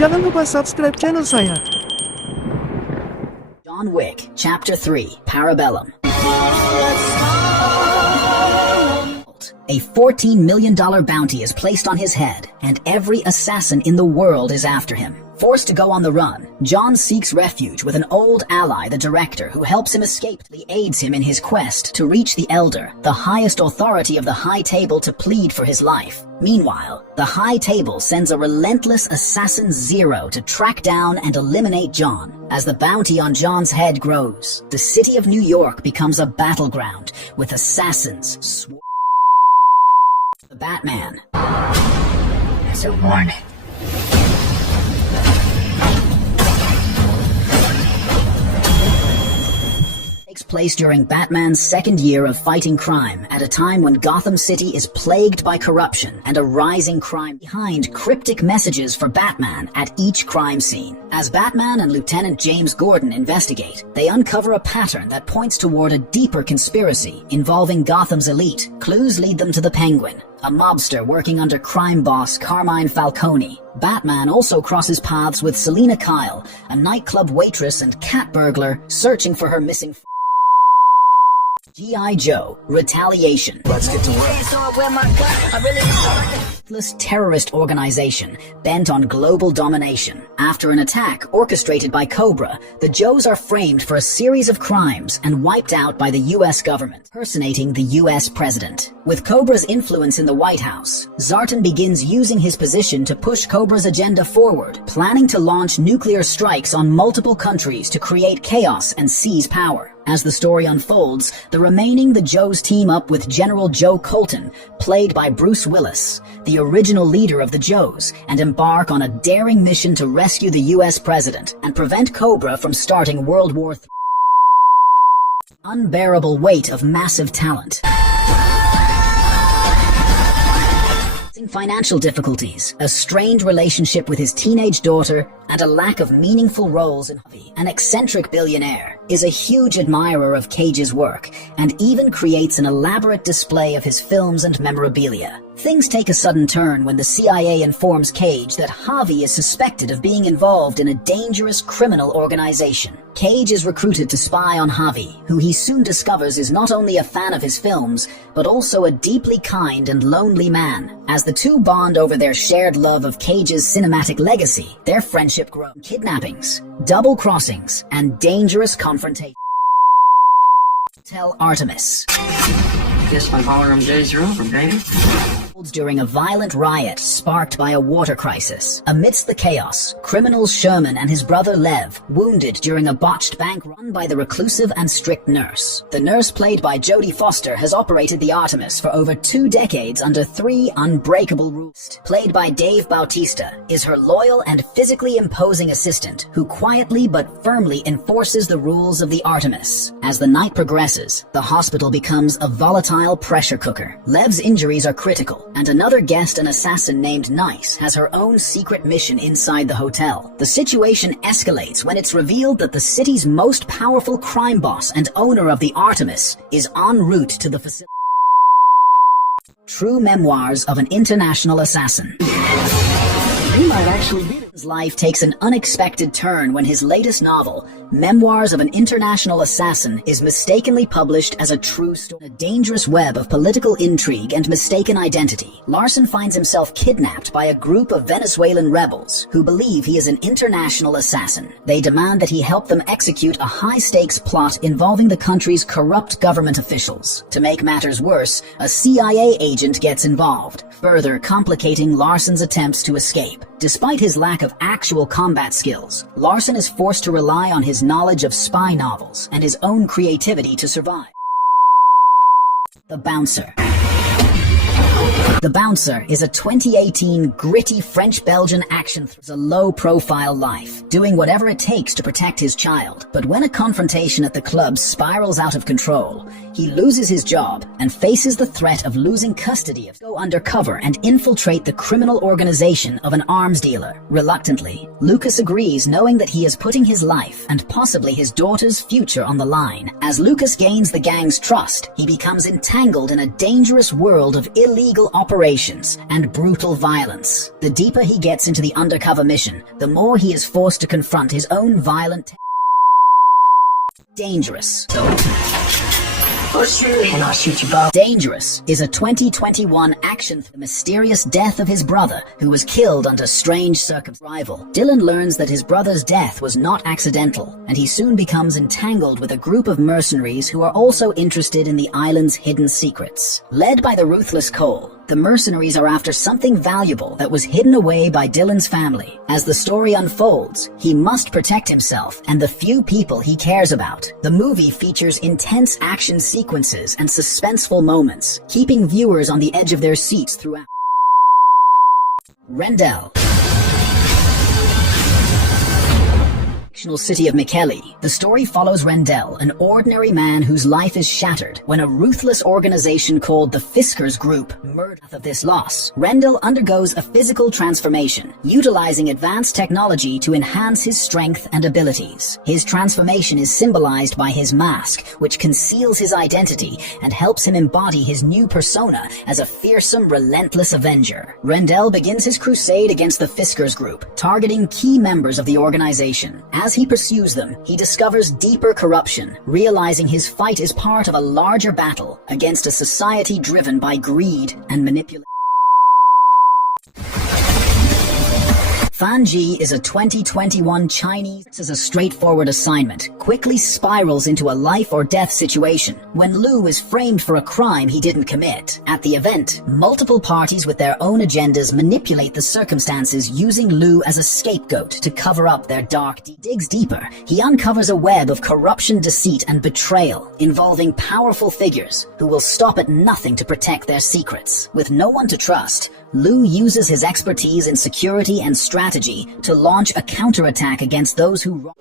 Jangan lupa subscribe channel saya. John Wick, Chapter 3, Parabellum. A $14 million bounty is placed on his head, and every assassin in the world is after him. Forced to go on the run, John seeks refuge with an old ally, the director, who helps him escape. He aids him in his quest to reach the Elder, the highest authority of the High Table, to plead for his life. Meanwhile, the High Table sends a relentless assassin Zero to track down and eliminate John. As the bounty on John's head grows, the city of New York becomes a battleground with assassins. The Batman. As a warning. Takes place during Batman's second year of fighting crime, at a time when Gotham City is plagued by corruption and a rising crime. Behind cryptic messages for Batman at each crime scene. As Batman and Lieutenant James Gordon investigate, they uncover a pattern that points toward a deeper conspiracy involving Gotham's elite. Clues lead them to the Penguin, a mobster working under crime boss Carmine Falcone. Batman also crosses paths with Selina Kyle, a nightclub waitress and cat burglar searching for her missing G.I. Joe, Retaliation. Let's get to work. Ruthless terrorist organization bent on global domination. After an attack orchestrated by Cobra, the Joes are framed for a series of crimes and wiped out by the U.S. government, impersonating the U.S. president. With Cobra's influence in the White House, Zartan begins using his position to push Cobra's agenda forward, planning to launch nuclear strikes on multiple countries to create chaos and seize power. As the story unfolds, the Joes team up with General Joe Colton, played by Bruce Willis, the original leader of the Joes, and embark on a daring mission to rescue the U.S. president and prevent Cobra from starting World War III. Unbearable weight of massive talent. Financial difficulties, a strained relationship with his teenage daughter, and a lack of meaningful roles in Harvey. An eccentric billionaire is a huge admirer of Cage's work and even creates an elaborate display of his films and memorabilia. Things take a sudden turn when the CIA informs Cage that Harvey is suspected of being involved in a dangerous criminal organization. Cage is recruited to spy on Harvey, who he soon discovers is not only a fan of his films, but also a deeply kind and lonely man. As the two bond over their shared love of Cage's cinematic legacy, their friendship grows. Kidnappings, double crossings, and dangerous confrontations. Tell Artemis. Yes, my ballroom days are over, baby. During a violent riot sparked by a water crisis. Amidst the chaos, criminals Sherman and his brother Lev, wounded during a botched bank run by the reclusive and strict nurse. The nurse, played by Jodie Foster, has operated the Artemis for over 2 decades under 3 unbreakable rules. Played by Dave Bautista, is her loyal and physically imposing assistant who quietly but firmly enforces the rules of the Artemis. As the night progresses, the hospital becomes a volatile pressure cooker. Lev's injuries are critical, and another guest, an assassin named Nice, has her own secret mission inside the hotel. The situation escalates when it's revealed that the city's most powerful crime boss and owner of the Artemis is en route to the facility. True memoirs of an international assassin. He might actually be. His life takes an unexpected turn when his latest novel, Memoirs of an International Assassin, is mistakenly published as a true story. In a dangerous web of political intrigue and mistaken identity, Larson finds himself kidnapped by a group of Venezuelan rebels who believe he is an international assassin. They demand that he help them execute a high-stakes plot involving the country's corrupt government officials. To make matters worse, a CIA agent gets involved, further complicating Larson's attempts to escape. Despite his lack of actual combat skills, Larson is forced to rely on his knowledge of spy novels and his own creativity to survive. The Bouncer. The Bouncer is a 2018 gritty French-Belgian action thriller. A low-profile life, doing whatever it takes to protect his child. But when a confrontation at the club spirals out of control, he loses his job and faces the threat of losing custody of go undercover and infiltrate the criminal organization of an arms dealer. Reluctantly, Lucas agrees, knowing that he is putting his life and possibly his daughter's future on the line. As Lucas gains the gang's trust, he becomes entangled in a dangerous world of illegal illegal operations and brutal violence. The deeper he gets into the undercover mission, the more he is forced to confront his own violent Dangerous. I'll shoot you and I'll shoot you both. Dangerous is a 2021 action. The mysterious death of his brother, who was killed under strange circumstances. Dylan learns that his brother's death was not accidental, and he soon becomes entangled with a group of mercenaries who are also interested in the island's hidden secrets. Led by the ruthless Cole, the mercenaries are after something valuable that was hidden away by Dylan's family. As the story unfolds, he must protect himself and the few people he cares about. The movie features intense action sequences and suspenseful moments, keeping viewers on the edge of their seats throughout. Rendell. Fictional city of Mikkeli. The story follows Rendell, an ordinary man whose life is shattered when a ruthless organization called the Fiskars Group murders of this loss. Rendell undergoes a physical transformation, utilizing advanced technology to enhance his strength and abilities. His transformation is symbolized by his mask, which conceals his identity and helps him embody his new persona as a fearsome, relentless avenger. Rendell begins his crusade against the Fiskars Group, targeting key members of the organization. As he pursues them, he discovers deeper corruption, realizing his fight is part of a larger battle against a society driven by greed and manipulation. Fanji is a 2021 Chinese. As a straightforward assignment, quickly spirals into a life-or-death situation when Lu is framed for a crime he didn't commit. At the event, multiple parties with their own agendas manipulate the circumstances, using Lu as a scapegoat to cover up their dark deeds. Digs deeper, he uncovers a web of corruption, deceit, and betrayal involving powerful figures who will stop at nothing to protect their secrets. With no one to trust, Lu uses his expertise in security and strategy to launch a counterattack against those who